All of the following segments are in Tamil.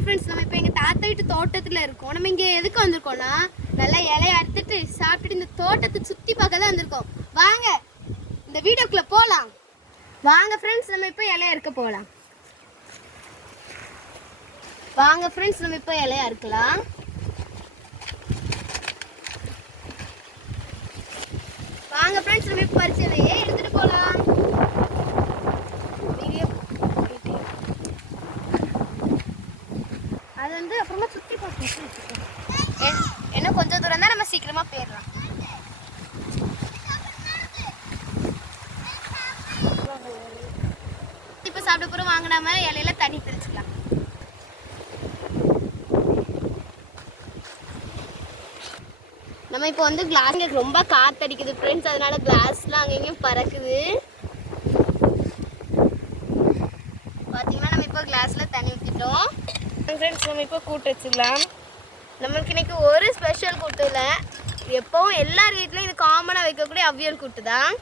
ஹாய் ஃப்ரெண்ட்ஸ், நம்ம இப்போ எங்கள் தாத்தா வீட்டு தோட்டத்தில் இருக்கோம். நம்ம இங்கே எதுக்கு வந்திருக்கோம்னா, நல்லா இலையை அறுத்துட்டு சாப்பிட்டுட்டு இந்த தோட்டத்தை சுற்றி பார்க்க தான் வந்திருக்கோம். வாங்க இந்த வீடியோக்குள்ளே போகலாம். வாங்க ஃப்ரெண்ட்ஸ், நம்ம இப்போ இலையை அறுக்க போகலாம். வாங்க ஃப்ரெண்ட்ஸ், நம்ம இப்போ இலையை அறுக்கலாம். வாங்க ஃப்ரெண்ட்ஸ், நம்ம இப்போ பறிச்ச இலையை எடுத்துகிட்டு போகலாம். அது வந்து அப்புறமா சுற்றி பார்க்கணும். இன்னும் கொஞ்சம் தூரம் தான், நம்ம சீக்கிரமாக போயிடலாம். இப்போ சாப்பிட போகிறோம். வாங்க நம்ம இலையில தண்ணி பிரிச்சுக்கலாம். நம்ம இப்போ வந்து கிளாஸ் ரொம்ப காற்றடிக்குது ஃப்ரெண்ட்ஸ், அதனால கிளாஸ்லாம் அங்கேயும் பறக்குது. பார்த்தீங்கன்னா நம்ம இப்போ கிளாஸில் தண்ணி ஊற்றிட்டோம். ஃப்ரெண்ட்ஸ், நம்ம இப்போ கூட்டு வச்சுக்கலாம். நம்மளுக்கு இன்னைக்கு ஒரு ஸ்பெஷல் கூட்டு இல்லை, எப்போவும் எல்லார் வீட்லையும் இது காமனாக வைக்கக்கூடிய அவியல் கூட்டு தான்.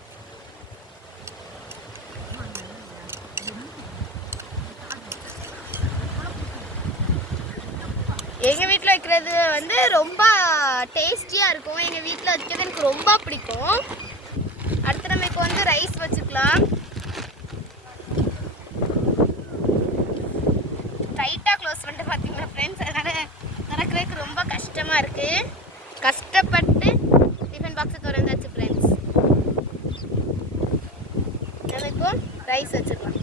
எங்கள் வீட்டில் வைக்கிறது வந்து ரொம்ப டேஸ்டியாக இருக்கும். எங்கள் வீட்டில் வைக்கிறது எனக்கு ரொம்ப பிடிக்கும். அடுத்து நம்ம இப்போ வந்து ரைஸ் வச்சுக்கலாம். டைட்டாக க்ளோஸ் பண்ணிட்டு பார்த்தீங்கன்னா ஃப்ரெண்ட்ஸ், அதனால் திறக்கிறதுக்கு ரொம்ப கஷ்டமாக இருக்குது. கஷ்டப்பட்டு டிஃபன் பாக்ஸை திறந்தாச்சு ஃப்ரெண்ட்ஸ். நம்ம இப்போ ரைஸ் வச்சுக்கலாம்.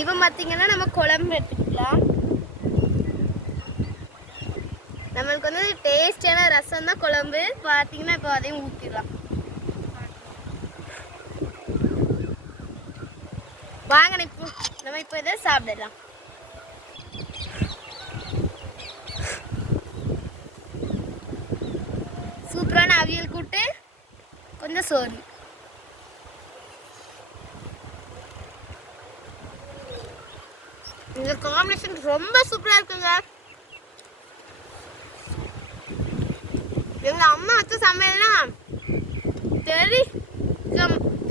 இப்போ பார்த்தீங்கன்னா நம்ம குழம்பு எடுத்துக்கலாம். நம்மளுக்கு வந்து டேஸ்டியான ரசம் தான் குழம்பு. பார்த்தீங்கன்னா இப்போ அதையும் ஊற்றிடலாம். வாங்க நம்ம இப்போ இதை சாப்பிடலாம். சூப்பரான அவியல் கூட்டு, கொஞ்சம் சோறு. இந்த காம்பினேஷன் ரொம்ப சூப்பரா இருக்குங்க. எங்க அம்மா வச்ச சமையல்னா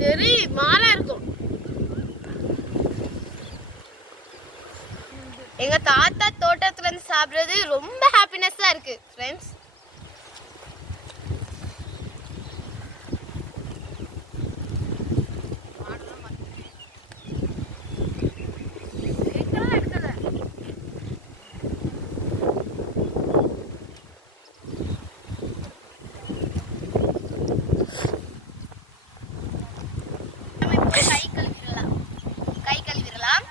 தெரி மாறா இருக்கும். எங்க தாத்தா தோட்டத்துல இருந்து சாப்பிடுறது ரொம்ப ஹாப்பினஸ்ஸா இருக்கு ஃப்ரெண்ட்ஸ். கை கழுவிடலாம்.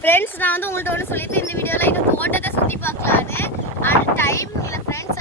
ஃப்ரெண்ட்ஸ், நான் வந்து உங்கள்கிட்ட ஒன்று சொல்லியிருப்பேன் இந்த வீடியோவில், இந்த தோட்டத்தை சுற்றி பார்க்கலான்னு. ஆனால் டைம் இல்லை ஃப்ரெண்ட்ஸ்,